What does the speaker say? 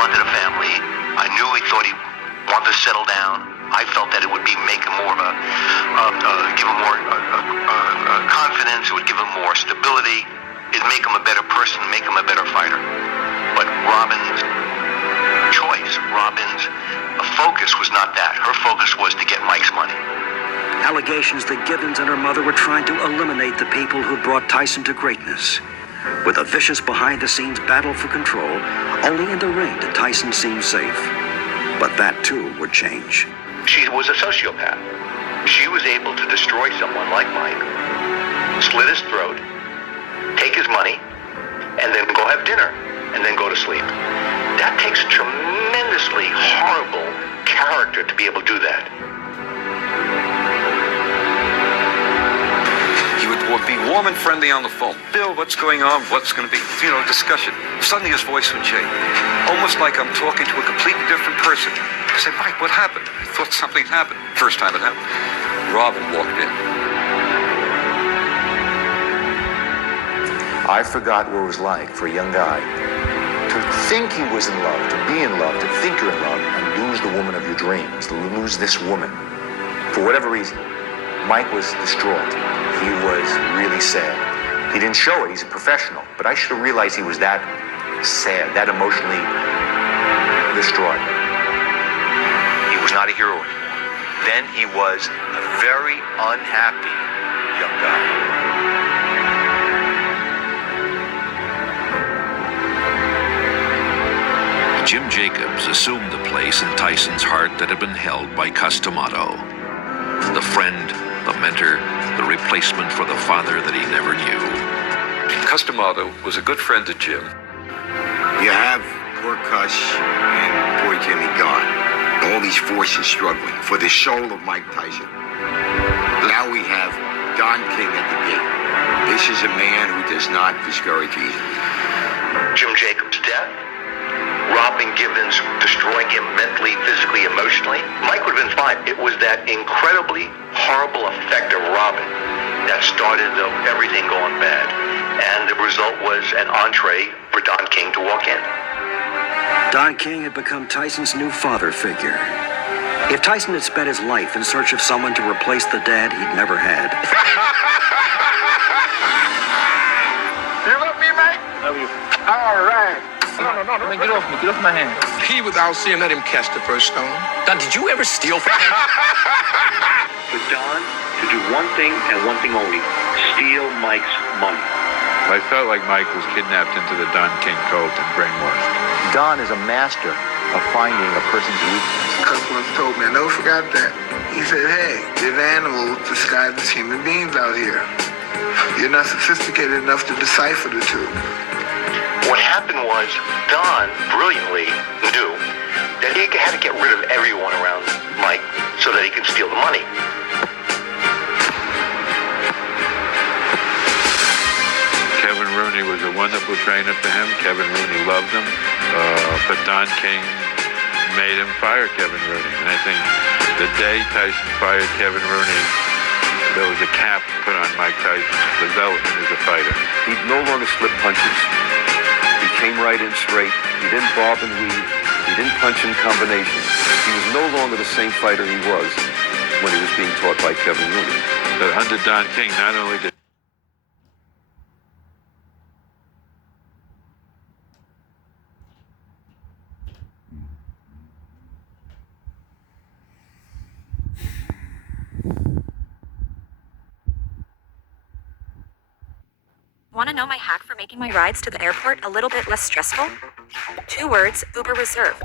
wanted a family. I knew he thought he wanted to settle down. I felt that it would be make him more of give him more confidence. It would give him more stability. It'd make him a better person, make him a better fighter. But Robin's choice, Robin's focus was not that. Her focus was to get Mike's money. Allegations that Gibbons and her mother were trying to eliminate the people who brought Tyson to greatness. With a vicious behind-the-scenes battle for control, only in the ring did Tyson seem safe. But that, too, would change. She was a sociopath. She was able to destroy someone like Mike, slit his throat, take his money, and then go have dinner, and then go to sleep. That takes tremendously horrible character to be able to do that. He would be warm and friendly on the phone. Bill, what's going on? What's going to be, discussion. Suddenly his voice would change. Almost like I'm talking to a completely different person. I said, Mike, what happened? I thought something happened. First time it happened. Robin walked in. I forgot what it was like for a young guy to think he was in love, to be in love, to think you're in love, and lose the woman of your dreams, to lose this woman. For whatever reason, Mike was distraught. He was really sad. He didn't show it. He's a professional. But I should have realized he was that sad, that emotionally distraught. He was not a hero anymore. Then he was a very unhappy young guy. Jim Jacobs assumed the place in Tyson's heart that had been held by Customato. The friend, the mentor, the replacement for the father that he never knew. Customato was a good friend to Jim. You have poor Cuss and poor Jimmy gone. All these forces struggling for the soul of Mike Tyson. Now we have Don King at the gate. This is a man who does not discourage easily. Jim Jacobs' death, Robin Gibbons destroying him mentally, physically, emotionally, Mike would have been fine. It was that incredibly horrible effect of Robin that started everything going bad. And the result was an entree for Don King to walk in. Don King had become Tyson's new father figure. If Tyson had spent his life in search of someone to replace the dad he'd never had. You love me, Mike? Love you. All right. No. Man, get off me. Get off my hand. He, without seeing, let him catch the first stone. Don, did you ever steal from him? For Don to do one thing and one thing only, steal Mike's money. I felt like Mike was kidnapped into the Don King cult and brainwashed. Don is a master of finding a person's weakness. Cuss once told me, I never forgot that. He said, hey, there's animals disguised as human beings out here. You're not sophisticated enough to decipher the two. What happened was Don brilliantly knew that he had to get rid of everyone around Mike so that he could steal the money. Kevin Rooney was a wonderful trainer to him. Kevin Rooney loved him. But Don King made him fire Kevin Rooney. And I think the day Tyson fired Kevin Rooney, there was a cap put on Mike Tyson's development as a fighter. He'd no longer slip punches. He came right in straight. He didn't bob and weave. He didn't punch in combinations. He was no longer the same fighter he was when he was being taught by Kevin Rooney. But under Don King, not only did Want to know my hack for making my rides to the airport a little bit less stressful? 2 words, Uber Reserve.